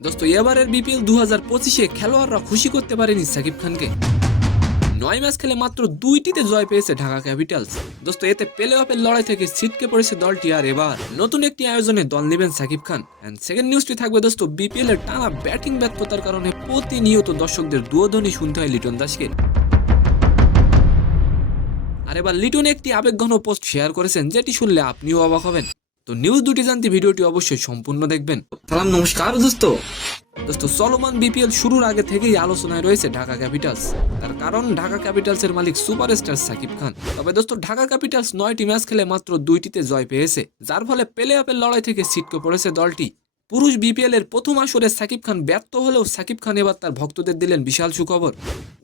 দোস্ত এবারের বিপিএল 2025-এ খেলোয়াড়রা খুশি করতে পারেনি সাকিব খানকে। 9 ম্যাচ খেলে মাত্র 2টিতে জয় পেয়েছে ঢাকা ক্যাপিটালস। দোস্ত এতে প্লে অফের লড়াই থেকে ছিটকে পড়েছে দলটি, আর এবার নতুন একটি আয়োজনে দল নেবেন সাকিব খান। এন্ড সেকেন্ড নিউজটি থাকবে দোস্ত বিপিএল এর টানা ব্যাটিং ব্যর্থতার কারণে প্রতিনিয়ত দর্শকদের দুয়োধ্বনি শুনতে হয় লিটন দাসকে। আর এবার লিটন একটি আবেগঘন পোস্ট শেয়ার করেছেন, যেটি শুনলে আপনিও অবাক হবেন। তো নিউজ দুটি জানতে ভিডিওটি অবশ্যই সম্পূর্ণ দেখবেন। সালাম নমস্কার দোস্ত। চলমান বিপিএল শুরুর আগে থেকেই আলোচনায় রয়েছে ঢাকা ক্যাপিটালস। তার কারণ ঢাকা ক্যাপিটালসের মালিক সুপারস্টার সাকিব খান। তবে দোস্ত ঢাকা ক্যাপিটালস 9টি ম্যাচ খেলে মাত্র 2টিতে জয় পেয়েছে, যার ফলে প্লে অফের লড়াই থেকে ছিটকে পড়েছে দলটি। পুরুষ বিপিএল এর প্রথম আসরে সাকিব খান ব্যর্থ হলেও সাকিব খান এবার তার ভক্তদের দিলেন বিশাল সুখবর।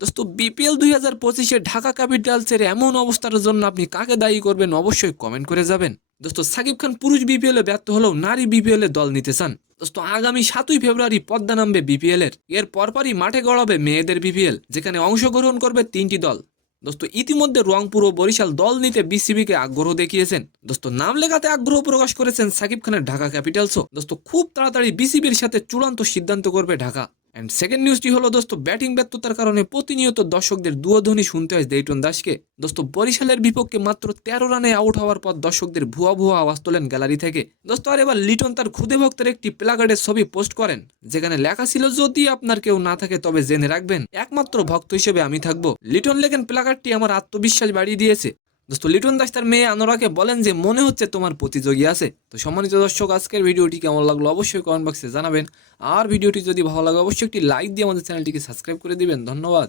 দোস্ত বিপিএল 2025-এ ঢাকা ক্যাপিটালসের এমন অবস্থার জন্য আপনি কাকে দায়ী করবেন অবশ্যই কমেন্ট করে যাবেন। দোস্ত সাকিব খান পুরুষ বিপিএল এ ব্যর্থ হলেও নারী বিপিএল এ দল নিতে চান। দোস্ত আগামী 7ই ফেব্রুয়ারি পদ্মা নামবে বিপিএল এর পরপরই মাঠে গড়াবে মেয়েদের বিপিএল, যেখানে অংশগ্রহণ করবে 3টি দল। দোস্ত ইতিমধ্যে রংপুর ও বরিশাল দল নিতে বিসিবিকে আগ্রহ দেখিয়েছেন। দোস্ত নাম লেখাতে আগ্রহ প্রকাশ করেছেন সাকিব খানের ঢাকা ক্যাপিটালসও। দোস্ত খুব তাড়াতাড়ি বিসিবির সাথে চূড়ান্ত সিদ্ধান্ত করবে ঢাকা। এন্ড সেকেন্ড নিউজটি হলো দোস্ত ব্যাটিং ব্যর্থতার কারণে প্রতিনিয়ত দর্শকদের দুয়োধ্বনি শুনতে হয় লিটন দাসকে। দোস্ত বরিশালের বিপক্ষে মাত্র 13 রানে আউট হওয়ার পর দর্শকদের ভুয়া ভুয়া আওয়াজ তোলেন গ্যালারি থেকে। দোস্ত আর এবার লিটন তার খুদে ভক্তের একটি প্লাকার্ডের ছবি পোস্ট করেন, যেখানে লেখা ছিল, যদি আপনার কেউ না থাকে তবে জেনে রাখবেন একমাত্র ভক্ত হিসেবে আমি থাকবো। লিটন লেখেন, প্লাকার্ডটি আমার আত্মবিশ্বাস বাড়িয়ে দিয়েছে। দোস্ত লিটন দাস তার মেয়ে আনোরাকে বলেন যে মনে হচ্ছে তোমার প্রতিযোগী আছে। তো সম্মানিত দর্শক, আজকের ভিডিওটি কেমন লাগলো অবশ্যই কমেন্ট বক্সে জানাবেন। আর ভিডিওটি যদি ভালো লাগে অবশ্যই একটি লাইক দিয়ে আমাদের চ্যানেলটিকে সাবস্ক্রাইব করে দিবেন। ধন্যবাদ।